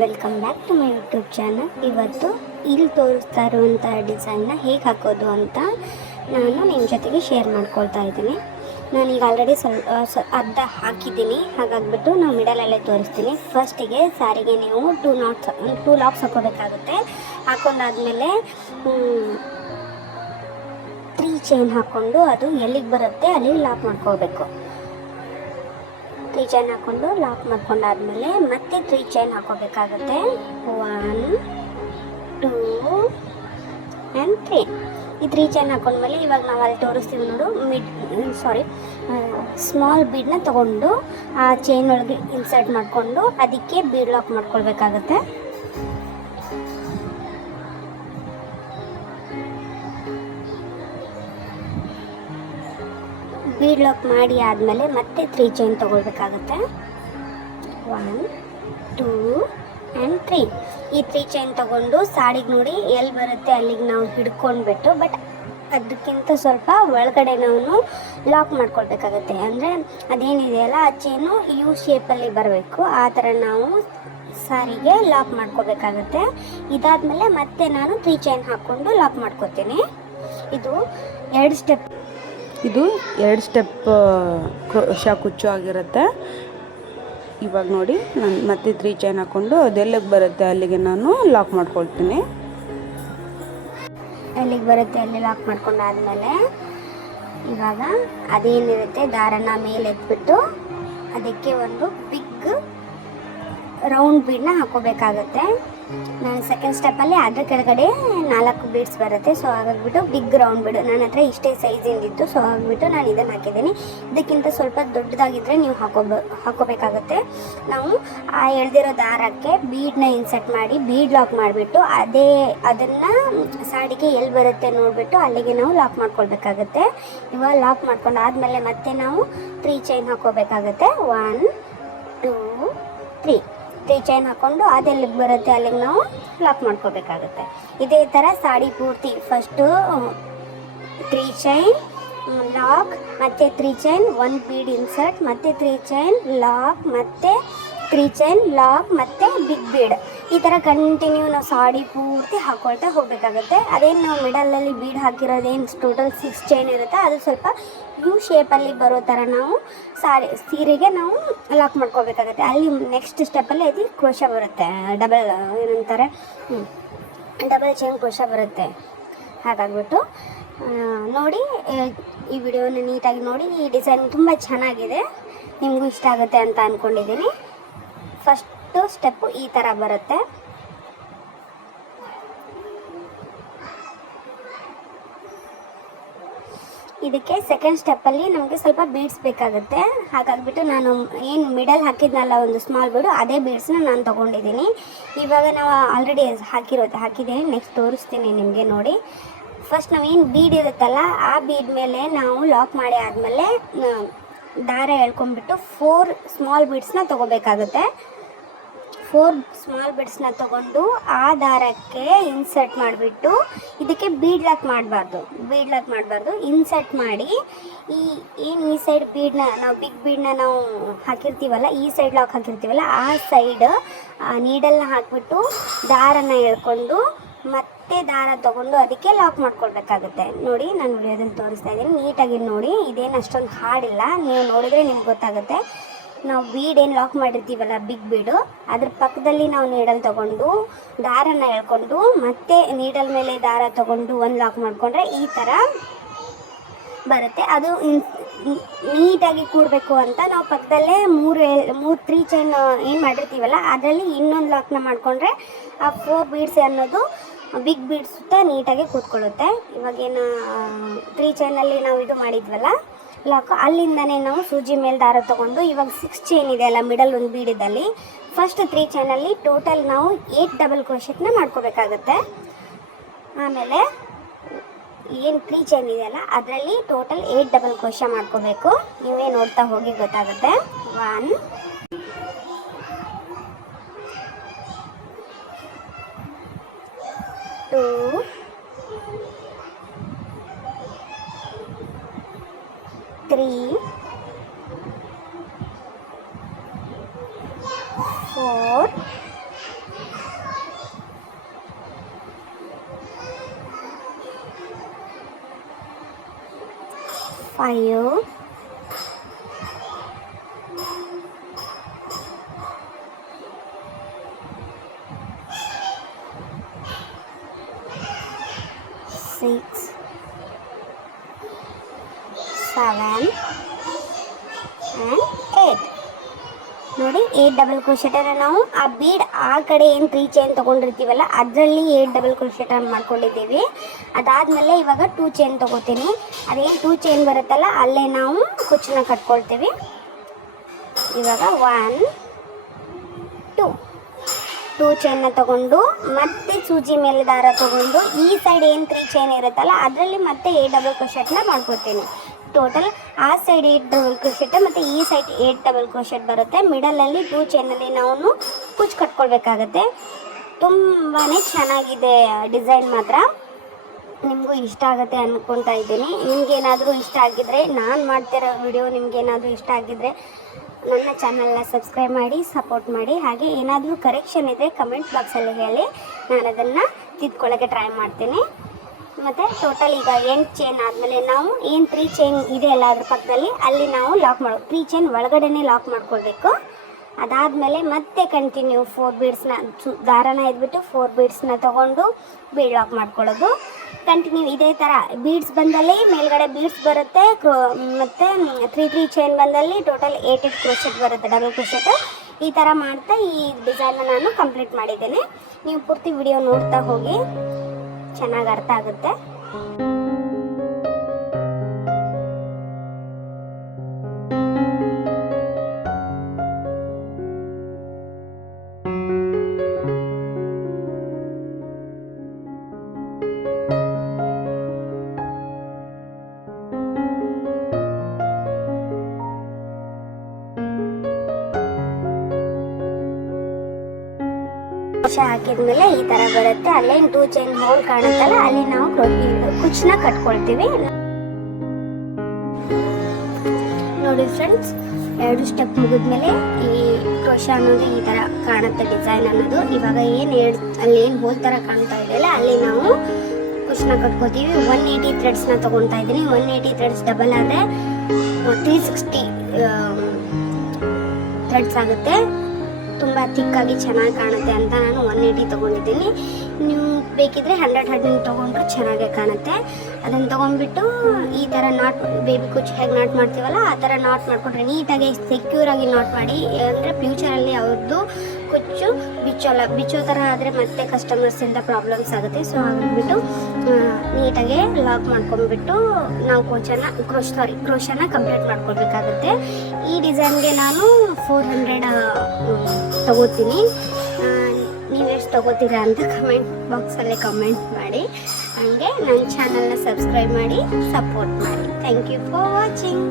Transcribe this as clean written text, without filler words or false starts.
Welcome back to my YouTube channel. ಇವತ್ತು ಇಲ್ಲಿ ತೋರಿಸ್ತಾ ಇರುವಂಥ ಡಿಸೈನ್ನ ಹೇಗೆ ಹಾಕೋದು ಅಂತ ನಾನು ನಿಮ್ಮ ಜೊತೆಗೆ ಶೇರ್ ಮಾಡ್ಕೊಳ್ತಾ ಇದ್ದೀನಿ. ನಾನೀಗ ಆಲ್ರೆಡಿ ಅರ್ಧ ಹಾಕಿದ್ದೀನಿ, ಹಾಗಾಗ್ಬಿಟ್ಟು ನಾವು ಮಿಡಲಲ್ಲೇ ತೋರಿಸ್ತೀನಿ. ಫಸ್ಟಿಗೆ ಸ್ಯಾರಿಗೆ ನೀವು ಟೂ ಲಾಕ್ಸ್ ಹಾಕೋಬೇಕಾಗುತ್ತೆ. ಹಾಕೊಂಡಾದ್ಮೇಲೆ 3 ಚೈನ್ ಹಾಕ್ಕೊಂಡು ಅದು ಎಲ್ಲಿಗೆ ಬರುತ್ತೆ ಅಲ್ಲಿ ಲಾಕ್ ಮಾಡ್ಕೋಬೇಕು. 3 ಚೈನ್ ಹಾಕ್ಕೊಂಡು ಲಾಕ್ ಮಾಡ್ಕೊಂಡಾದ್ಮೇಲೆ ಮತ್ತೆ 3 ಚೈನ್ ಹಾಕೋಬೇಕಾಗುತ್ತೆ. 1 2 ಆ್ಯಂಡ್ 3. ಈ 3 ಚೈನ್ ಹಾಕೊಂಡ್ಮೇಲೆ ಇವಾಗ ನಾವು ಅಲ್ಲಿ ತೋರಿಸ್ತೀವಿ ನೋಡು, ಸ್ಮಾಲ್ ಬೀಡನ್ನ ತೊಗೊಂಡು ಆ ಚೈನ್ ಒಳಗೆ ಇನ್ಸರ್ಟ್ ಮಾಡಿಕೊಂಡು ಅದಕ್ಕೆ ಬೀಡ್ ಲಾಕ್ ಮಾಡ್ಕೊಳ್ಬೇಕಾಗತ್ತೆ. ಬೀಡ್ ಲಾಕ್ ಮಾಡಿ ಆದಮೇಲೆ ಮತ್ತೆ 3 ಚೈನ್ ತೊಗೊಳ್ಬೇಕಾಗತ್ತೆ. 1 2 ಆ್ಯಂಡ್ 3. ಈ 3 ಚೈನ್ ತೊಗೊಂಡು ಸಾಡಿಗೆ ನೋಡಿ ಎಲ್ಲಿ ಬರುತ್ತೆ ಅಲ್ಲಿಗೆ ನಾವು ಹಿಡ್ಕೊಂಡ್ಬಿಟ್ಟು, ಬಟ್ ಅದಕ್ಕಿಂತ ಸ್ವಲ್ಪ ಒಳಗಡೆ ನಾವು ಲಾಕ್ ಮಾಡ್ಕೊಳ್ಬೇಕಾಗತ್ತೆ. ಅಂದರೆ ಅದೇನಿದೆಯಲ್ಲ ಆ ಚೈನು ಯು ಶೇಪಲ್ಲಿ ಬರಬೇಕು, ಆ ಥರ ನಾವು ಸಾರಿಗೆ ಲಾಕ್ ಮಾಡ್ಕೋಬೇಕಾಗತ್ತೆ. ಇದಾದಮೇಲೆ ಮತ್ತೆ ನಾನು 3 ಚೈನ್ ಹಾಕ್ಕೊಂಡು ಲಾಕ್ ಮಾಡ್ಕೋತೀನಿ. ಇದು 2 ಸ್ಟೆಪ್ ಕ್ರೋಶಾ ಕುಚ್ಚು ಆಗಿರುತ್ತೆ. ಇವಾಗ ನೋಡಿ ನಾನು ಮತ್ತೆ 3 ಚೈನ್ ಹಾಕ್ಕೊಂಡು ಅದೆಲ್ಲಿಗೆ ಬರುತ್ತೆ ಅಲ್ಲಿಗೆ ನಾನು ಲಾಕ್ ಮಾಡ್ಕೊಳ್ತೀನಿ. ಎಲ್ಲಿಗೆ ಬರುತ್ತೆ ಅಲ್ಲಿ ಲಾಕ್ ಮಾಡ್ಕೊಂಡಾದ್ಮೇಲೆ ಇವಾಗ ಅದೇನಿರುತ್ತೆ ದಾರನ ಮೇಲೆ ಎತ್ಬಿಟ್ಟು ಅದಕ್ಕೆ ಒಂದು ಬಿಗ್ ರೌಂಡ್ ಬೀಡನ್ನ ಹಾಕೋಬೇಕಾಗತ್ತೆ. ನಾನು ಸೆಕೆಂಡ್ ಸ್ಟೆಪ್ಪಲ್ಲಿ ಅದ್ರ ಕೆಳಗಡೆ 4 ಬೀಡ್ಸ್ ಬರುತ್ತೆ. ಸೊ ಹಾಗಾಗ್ಬಿಟ್ಟು ಬಿಗ್ ರೌಂಡ್ ಬೀಡು ನನ್ನ ಹತ್ರ ಇಷ್ಟೇ ಸೈಜಿಂದಿತ್ತು. ಸೊ ಹಾಗ್ಬಿಟ್ಟು ನಾನು ಇದನ್ನು ಹಾಕಿದ್ದೀನಿ. ಇದಕ್ಕಿಂತ ಸ್ವಲ್ಪ ದೊಡ್ಡದಾಗಿದ್ದರೆ ನೀವು ಹಾಕೋಬೇಕಾಗತ್ತೆ. ನಾವು ಆ ಎಳೆದಿರೋ ದಾರಕ್ಕೆ ಬೀಡನ್ನ ಇನ್ಸರ್ಟ್ ಮಾಡಿ ಬೀಡ್ ಲಾಕ್ ಮಾಡಿಬಿಟ್ಟು ಅದನ್ನು ಸಾಡಿಗೆ ಎಲ್ಲಿ ಬರುತ್ತೆ ನೋಡಿಬಿಟ್ಟು ಅಲ್ಲಿಗೆ ನಾವು ಲಾಕ್ ಮಾಡ್ಕೊಳ್ಬೇಕಾಗತ್ತೆ. ಇವಾಗ ಲಾಕ್ ಮಾಡ್ಕೊಂಡು ಆದಮೇಲೆ ಮತ್ತೆ ನಾವು 3 ಚೈನ್ ಹಾಕೋಬೇಕಾಗತ್ತೆ. 1 2 3 ಚೈನ್ ಹಾಕ್ಕೊಂಡು ಅದೆಲ್ಲಿಗೆ ಬರುತ್ತೆ ಅಲ್ಲಿಗೆ ನಾವು ಲಾಕ್ ಮಾಡ್ಕೋಬೇಕಾಗುತ್ತೆ. ಇದೇ ಥರ ಸಾಡಿ ಪೂರ್ತಿ ಫಸ್ಟು 3 ಚೈನ್ ಲಾಕ್, ಮತ್ತು 3 ಚೈನ್ 1 ಬೀಡ್ ಇನ್ಸರ್ಟ್, ಮತ್ತು 3 ಚೈನ್ ಲಾಕ್, ಮತ್ತು 3 ಚೈನ್ ಲಾಕ್, ಮತ್ತು ಬಿಗ್ ಬೀಡ್. ಈ ಥರ ಕಂಟಿನ್ಯೂ ನಾವು ಸಾಡಿ ಪೂರ್ತಿ ಹಾಕ್ಕೊಳ್ತಾ ಹೋಗಬೇಕಾಗುತ್ತೆ. ಅದೇನು ನಾವು ಮಿಡಲಲ್ಲಿ ಬೀಡ್ ಹಾಕಿರೋದೇನು ಟೋಟಲ್ 6 ಚೈನ್ ಇರುತ್ತೆ, ಅದು ಸ್ವಲ್ಪ ಯು ಶೇಪಲ್ಲಿ ಬರೋ ಥರ ನಾವು ಸೀರೆಗೆ ನಾವು ಲಾಕ್ ಮಾಡ್ಕೋಬೇಕಾಗುತ್ತೆ. ಅಲ್ಲಿ ನೆಕ್ಸ್ಟ್ ಸ್ಟೆಪ್ಪಲ್ಲಿ ಅದು ಕ್ರೋಶಾ ಬರುತ್ತೆ, ಡಬಲ್ ಚೈನ್ ಕ್ರೋಶಾ ಬರುತ್ತೆ. ಹಾಗಾಗ್ಬಿಟ್ಟು ನೋಡಿ, ಈ ವಿಡಿಯೋನ ನೀಟಾಗಿ ನೋಡಿ. ಈ ಡಿಸೈನ್ ತುಂಬ ಚೆನ್ನಾಗಿದೆ, ನಿಮಗೂ ಇಷ್ಟ ಆಗುತ್ತೆ ಅಂತ ಅಂದ್ಕೊಂಡಿದ್ದೀನಿ. ಫಸ್ಟು ಸ್ಟೆಪ್ಪು ಈ ಥರ ಬರುತ್ತೆ. ಇದಕ್ಕೆ ಸೆಕೆಂಡ್ ಸ್ಟೆಪ್ಪಲ್ಲಿ ನಮಗೆ ಸ್ವಲ್ಪ ಬೀಡ್ಸ್ ಬೇಕಾಗುತ್ತೆ. ಹಾಗಾಗ್ಬಿಟ್ಟು ನಾನು ಏನು ಮಿಡಲ್ ಹಾಕಿದ್ನಲ್ಲ ಒಂದು ಸ್ಮಾಲ್ ಬೀಡು, ಅದೇ ಬೀಡ್ಸ್ನ ನಾನು ತೊಗೊಂಡಿದ್ದೀನಿ. ಇವಾಗ ನಾವು ಆಲ್ರೆಡಿ ಹಾಕಿದ್ದೀನಿ. ನೆಕ್ಸ್ಟ್ ತೋರಿಸ್ತೀನಿ ನಿಮಗೆ ನೋಡಿ. ಫಸ್ಟ್ ನಾವೇನು ಬೀಡ್ ಇರುತ್ತಲ್ಲ ಆ ಬೀಡ್ ಮೇಲೆ ನಾವು ಲಾಕ್ ಮಾಡಿ ಆದಮೇಲೆ ದಾರ ಎಳ್ಕೊಂಡ್ಬಿಟ್ಟು 4 ಸ್ಮಾಲ್ ಬೀಡ್ಸ್ನ ತೊಗೋಬೇಕಾಗುತ್ತೆ. 4 ಸ್ಮಾಲ್ ಬೀಡ್ಸ್ನ ತೊಗೊಂಡು ಆ ದಾರಕ್ಕೆ ಇನ್ಸರ್ಟ್ ಮಾಡಿಬಿಟ್ಟು ಇದಕ್ಕೆ ಬೀಡ್ ಲಾಕ್ ಮಾಡಬಾರ್ದು, ಇನ್ಸರ್ಟ್ ಮಾಡಿ ಈ ಸೈಡ್ ಬೀಡನ್ನ ನಾವು ಬಿಗ್ ಬೀಡನ್ನ ನಾವು ಹಾಕಿರ್ತೀವಲ್ಲ, ಈ ಸೈಡ್ ಲಾಕ್ ಹಾಕಿರ್ತೀವಲ್ಲ ಆ ಸೈಡ್ ನೀಡಲ್ನ ಹಾಕಿಬಿಟ್ಟು ದಾರನ ಎಳ್ಕೊಂಡು ಮತ್ತೆ ದಾರ ತೊಗೊಂಡು ಅದಕ್ಕೆ ಲಾಕ್ ಮಾಡ್ಕೊಳ್ಬೇಕಾಗುತ್ತೆ. ನೋಡಿ, ನಾನು ವಿಡಿಯೋದಲ್ಲಿ ತೋರಿಸ್ತಾ ಇದ್ದೀನಿ, ನೀಟಾಗಿ ನೋಡಿ. ಇದೇನು ಅಷ್ಟೊಂದು ಹಾಡಿಲ್ಲ, ನೀವು ನೋಡಿದರೆ ನಿಮ್ಗೆ ಗೊತ್ತಾಗುತ್ತೆ. ನಾವು ಬೀಡ್ ಏನು ಲಾಕ್ ಮಾಡಿರ್ತೀವಲ್ಲ ಬಿಗ್ ಬೀಡು, ಅದ್ರ ಪಕ್ಕದಲ್ಲಿ ನಾವು ನೀಡಲ್ ತೊಗೊಂಡು ದಾರನ ಎಳ್ಕೊಂಡು ಮತ್ತೆ ನೀಡಲ್ ಮೇಲೆ ದಾರ ತೊಗೊಂಡು ಒಂದು ಲಾಕ್ ಮಾಡಿಕೊಂಡ್ರೆ ಈ ಥರ ಬರುತ್ತೆ. ಅದು ನೀಟಾಗಿ ಕೂಡಬೇಕು ಅಂತ ನಾವು ಪಕ್ಕದಲ್ಲೇ 3 ಚೈನ್ ಏನು ಮಾಡಿರ್ತೀವಲ್ಲ ಅದರಲ್ಲಿ ಇನ್ನೊಂದು ಲಾಕ್ನ ಮಾಡಿಕೊಂಡ್ರೆ ಆ 4 ಬೀಡ್ಸ್ ಅನ್ನೋದು ಬಿಗ್ ಬೀಡ್ಸ್ ಸುತ್ತ ನೀಟಾಗಿ ಕೂತ್ಕೊಳ್ಳುತ್ತೆ. ಇವಾಗೇನು 3 ಚೈನಲ್ಲಿ ನಾವು ಇದು ಮಾಡಿದ್ವಲ್ಲ ಲಾಕ್, ಅಲ್ಲಿಂದನೇ ನಾವು ಸೂಜಿ ಮೇಲೆ ದಾರ ತೊಗೊಂಡು ಇವಾಗ 6 ಚೈನ್ ಇದೆ ಅಲ್ಲ ಮಿಡಲ್ ಒಂದು ಬೀಡಿದಲ್ಲಿ, ಫಸ್ಟ್ 3 ಚೈನಲ್ಲಿ ಟೋಟಲ್ ನಾವು 8 ಡಬಲ್ ಕ್ರೋಶೆಟ್ನ ಮಾಡ್ಕೋಬೇಕಾಗತ್ತೆ. ಆಮೇಲೆ ಏನು 3 ಚೈನ್ ಇದೆಯಲ್ಲ ಅದರಲ್ಲಿ ಟೋಟಲ್ 8 ಡಬಲ್ ಕ್ರೋಶೆ ಮಾಡ್ಕೋಬೇಕು. ನೀವೇ ನೋಡ್ತಾ ಹೋಗಿ ಗೊತ್ತಾಗುತ್ತೆ. 1 2 3 4 5 6 7 and 8 ನೋಡಿ 8 ಡಬಲ್ ಕ್ರೋಶೆಟನ್ನು ನಾವು ಆ ಬೀಡ್ ಆ ಕಡೆ ಏನು 3 ಚೈನ್ ತೊಗೊಂಡಿರ್ತೀವಲ್ಲ ಅದರಲ್ಲಿ 8 ಡಬಲ್ ಕ್ರೋಶೆಟನ್ನು ಮಾಡ್ಕೊಂಡಿದ್ದೀವಿ. ಅದಾದಮೇಲೆ ಇವಾಗ 2 ಚೈನ್ ತೊಗೋತೀನಿ. ಅದೇನು 2 ಚೈನ್ ಬರುತ್ತಲ್ಲ ಅಲ್ಲೇ ನಾವು ಕುಚ್ಚನ್ನ ಕಟ್ಕೊಳ್ತೀವಿ. ಇವಾಗ 1 2 ಚೈನ್ನ ತೊಗೊಂಡು ಮತ್ತೆ ಸೂಜಿ ಮೇಲೆ ದಾರ ತೊಗೊಂಡು ಈ ಸೈಡ್ ಏನು 3 ಚೈನ್ ಇರುತ್ತಲ್ಲ ಅದರಲ್ಲಿ ಮತ್ತೆ 8 ಡಬಲ್ ಕ್ರೋಶೆಟ್ನ ಮಾಡ್ಕೊತೀನಿ. ಟೋಟಲ್ ಆ ಸೈಡ್ 8 ಡಬಲ್ ಕ್ರೋಶೆಟ್ ಮತ್ತು ಈ ಸೈಡ್ 8 ಡಬಲ್ ಕ್ರೋಶೆಟ್ ಬರುತ್ತೆ. ಮಿಡಲಲ್ಲಿ 2 ಚೈನಲ್ಲಿ ನಾವು ಕುಚ್ಚು ಕಟ್ಕೊಳ್ಬೇಕಾಗತ್ತೆ. ತುಂಬಾ ಚೆನ್ನಾಗಿದೆ ಡಿಸೈನ್ ಮಾತ್ರ. ನಿಮಗೂ ಇಷ್ಟ ಆಗುತ್ತೆ ಅಂದ್ಕೊತಾ ಇದ್ದೀನಿ. ನಿಮಗೇನಾದರೂ ಇಷ್ಟ ಆಗಿದ್ದರೆ, ನಾನು ಮಾಡ್ತಿರೋ ವಿಡಿಯೋ ನಿಮಗೇನಾದರೂ ಇಷ್ಟ ಆಗಿದ್ದರೆ ನನ್ನ ಚಾನಲ್ನ ಸಬ್ಸ್ಕ್ರೈಬ್ ಮಾಡಿ ಸಪೋರ್ಟ್ ಮಾಡಿ. ಹಾಗೆ ಏನಾದರೂ ಕರೆಕ್ಷನ್ ಇದ್ದರೆ ಕಮೆಂಟ್ ಬಾಕ್ಸಲ್ಲಿ ಹೇಳಿ, ನಾನು ಅದನ್ನು ತಿದ್ಕೊಳ್ಳೋಕ್ಕೆ ಟ್ರೈ ಮಾಡ್ತೀನಿ. ಮತ್ತು ಟೋಟಲ್ ಈಗ 8 ಚೈನ್ ಆದಮೇಲೆ ನಾವು ಏನು 3 ಚೈನ್ ಇದೆ ಅಲ್ಲ ಅದ್ರ ಪಕ್ಕದಲ್ಲಿ ಅಲ್ಲಿ ನಾವು ಲಾಕ್ ಮಾಡೋ 3 ಚೈನ್ ಒಳಗಡೆನೇ ಲಾಕ್ ಮಾಡ್ಕೊಳ್ಬೇಕು. ಅದಾದಮೇಲೆ ಮತ್ತೆ ಕಂಟಿನ್ಯೂ 4 ಬೀಡ್ಸ್ನ ದಾರನ ಇದ್ಬಿಟ್ಟು 4 ಬೀಡ್ಸ್ನ ತೊಗೊಂಡು ಬೀಡ್ ಲಾಕ್ ಮಾಡ್ಕೊಳ್ಳೋದು. ಕಂಟಿನ್ಯೂ ಇದೇ ಥರ ಬೀಡ್ಸ್ ಬಂದಲ್ಲಿ ಮೇಲ್ಗಡೆ ಬೀಡ್ಸ್ ಬರುತ್ತೆ. ಮತ್ತು 3 ಚೈನ್ ಬಂದಲ್ಲಿ ಟೋಟಲ್ 8 ಕ್ರೋಶೆಟ್ ಬರುತ್ತೆ, ಡಬಲ್ ಕ್ರೋಶೆಟ್. ಈ ಥರ ಮಾಡ್ತಾ ಈ ಡಿಸೈನ್ನ ನಾನು ಕಂಪ್ಲೀಟ್ ಮಾಡಿದ್ದೇನೆ. ನೀವು ಪೂರ್ತಿ ವಿಡಿಯೋ ನೋಡ್ತಾ ಹೋಗಿ, ಚೆನ್ನಾಗಿ ಅರ್ಥ ಆಗುತ್ತೆ. ಹಾಕಿದ್ಮೇಲೆ ಈ ತರ ಬರುತ್ತೆ. ಅಲ್ಲೇನು 2 ಚೈನ್ ಹೋಲ್ ಕಾಣುತ್ತಲ್ಲ ಅಲ್ಲಿ ನಾವು ಕುಚ್ಚನ್ನ ಕಟ್ಕೊಳ್ತೀವಿ. ನೋಡಿ ಫ್ರೆಂಡ್ಸ್, 2 ಸ್ಟೆಪ್ ಮುಗಿದ್ಮೇಲೆ ಈ ಕ್ರೋಶ ಅನ್ನೋದು ಈ ತರ ಕಾಣುತ್ತೆ ಡಿಸೈನ್ ಅನ್ನೋದು. ಇವಾಗ ಅಲ್ಲಿ ಏನು ಹೋಲ್ ತರ ಕಾಣ್ತಾ ಇದೆಯಲ್ಲ ಅಲ್ಲಿ ನಾವು ಕುಚ್ಚನ್ನ ಕಟ್ಕೋತೀವಿ. 180 ಥ್ರೆಡ್ಸ್ನ ತಗೊತಾ ಇದ್ದೀನಿ. 180 ಥ್ರೆಡ್ಸ್ ಡಬಲ್ ಆದರೆ 360 ಥ್ರೆಡ್ಸ್ ಆಗುತ್ತೆ. ತುಂಬ ತಿಕ್ಕಾಗಿ ಚೆನ್ನಾಗಿ ಕಾಣುತ್ತೆ ಅಂತ ನಾನು 180 ತೊಗೊಂಡಿದ್ದೀನಿ. ನೀವು ಬೇಕಿದ್ರೆ 100 ತೊಗೊಂಡ್ರು ಚೆನ್ನಾಗೇ ಕಾಣುತ್ತೆ. ಅದನ್ನು ತೊಗೊಂಡ್ಬಿಟ್ಟು ಈ ಥರ ನಾಟ್, ಬೇಬಿ ಕುಚ್ಚು ಹೇಗೆ ನಾಟ್ ಮಾಡ್ತೀವಲ್ಲ ಆ ಥರ ನಾಟ್ ಮಾಡಿಕೊಂಡ್ರೆ ನೀಟಾಗಿ ಸೆಕ್ಯೂರಾಗಿ ನಾಟ್ ಮಾಡಿ. ಅಂದರೆ ಫ್ಯೂಚರಲ್ಲಿ ಅವ್ರದ್ದು ಕುಚ್ಚು ಬಿಚ್ಚೋ ಥರ ಆದರೆ ಮತ್ತೆ ಕಸ್ಟಮರ್ಸಿಂದ ಪ್ರಾಬ್ಲಮ್ಸ್ ಆಗುತ್ತೆ. ಸೊ ಆಗಿಬಿಟ್ಟು ನೀಟಾಗಿ ಲಾಕ್ ಮಾಡ್ಕೊಂಡ್ಬಿಟ್ಟು ನಾವು ಕ್ರೋಶನ ಕಂಪ್ಲೀಟ್ ಮಾಡ್ಕೊಳ್ಬೇಕಾಗುತ್ತೆ. ಈ ಡಿಸೈನ್ಗೆ ನಾನು 400 ತಗೋತೀನಿ. ನೀವೆಷ್ಟು ತಗೋತೀರಾ ಅಂತ ಕಮೆಂಟ್ ಬಾಕ್ಸಲ್ಲೇ ಕಮೆಂಟ್ ಮಾಡಿ. ಹಾಗೆ ನನ್ನ ಚಾನಲ್ನ ಸಬ್ಸ್ಕ್ರೈಬ್ ಮಾಡಿ ಸಪೋರ್ಟ್ ಮಾಡಿ. Thank you for watching.